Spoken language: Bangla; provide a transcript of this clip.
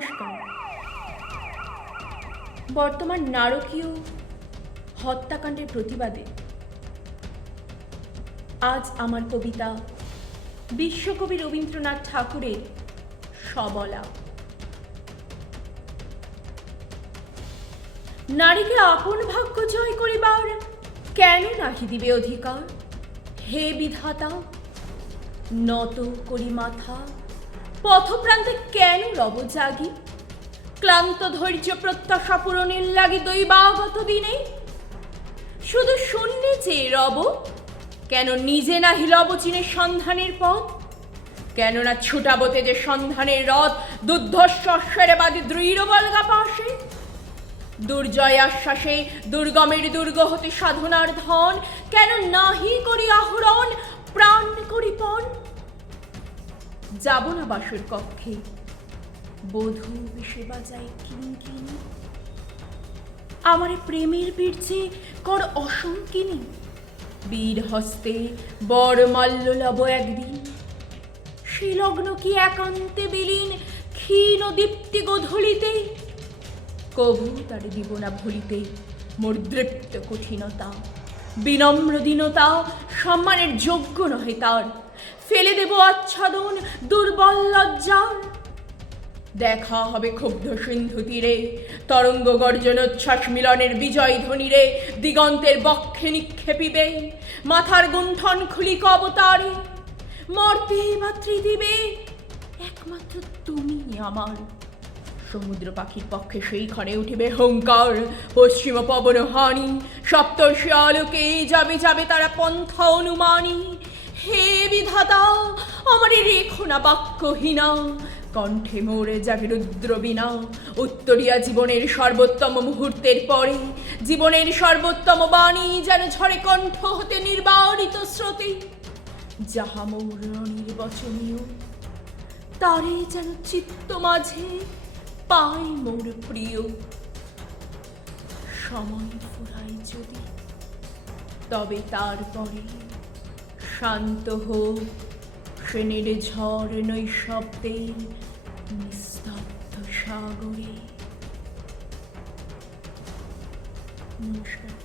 নমস্কার। বর্তমান নারকীয় হত্যাকাণ্ডের প্রতিবাদে আজ আমার কবিতা বিশ্বকবি রবীন্দ্রনাথ ঠাকুরের সবলা। নারীকে আপন ভাগ্য জয় করিবার কেন নাহি দিবে অধিকার? হে বিধাতা, নত করি মাথা, পথপ্রান্তে কেন রব জাগি? ক্লান্ত ধৈর্য প্রত্যাশা পূরণের লাগি দৈবাগত দিনে শুধু শূন্যে চেয়ে রব, কেন নিজে নাহি লব চিনে সন্ধানের পথ? কেননা ছুটাবতে যে সন্ধানের রথ দুর্ধর্ষ অশ্বের বাদী দৃঢ় বলগা পাশে? দুর্জয় আশ্বাসে দুর্গমের দুর্গ হতে সাধনার ধন কেন নাহি করি আহরণ প্রাণ করি পণ? যাব না বাসর কক্ষে, বধূ বেশে বাজায় কিঙ্কিনী, আমার প্রেমের বীর্যে কর অসংকিনী, বীর হস্তে বড় মাল্য লব একদিন, সে লগ্ন কি একান্তে বিলীন ক্ষীণ দীপ্তি গোধূলিতে? কভু তার দিব না ভুলিতে মোর দৃপ্ত কঠিনতা, বিনম্র দীনতা সম্মানের যোগ্য নহে তার, ফেলে দেব আচ্ছাদন দুর্বল লজ্জার। দেখা হবে ক্ষুব্ধ সিন্ধু তীরে তরঙ্গ গর্জনোচ্ছ্বাস মিলনের বিজয় ধ্বনিরে দিগন্তের বক্ষে নিক্ষেপিবে মাথার গুণ্ঠন খুলিক অবতারে। মর্তে বা ত্রিদিবে একমাত্র তুমি আমার, সমুদ্র পাখির পক্ষে সেই ক্ষণে উঠিবে হুঙ্কার, পশ্চিম পবন হানি সপ্তর্ষি আলোকে যাবে যাবে তারা পন্থা অনুমানী। হে বিধাতা, আমারে রেখো না বাক্যহীনা, কণ্ঠে মোরে জাগে রুদ্র বীণা, উত্তরিয়া জীবনের সর্বোত্তম মুহূর্তের পরে জীবনের সর্বোত্তম বাণী যেন ঝরে কণ্ঠ হতে নির্বাণিত স্রোতে। যাহা মোর নির্বচনীয় তারে যেন চিত্ত মাঝে পাই মোর প্রিয়। সময় ফুরাই যদি তবে তারপরে শান্ত হোক সে নির্ঝর নৈশব্দের নিস্তব্ধ সাগরে। নমস্কার।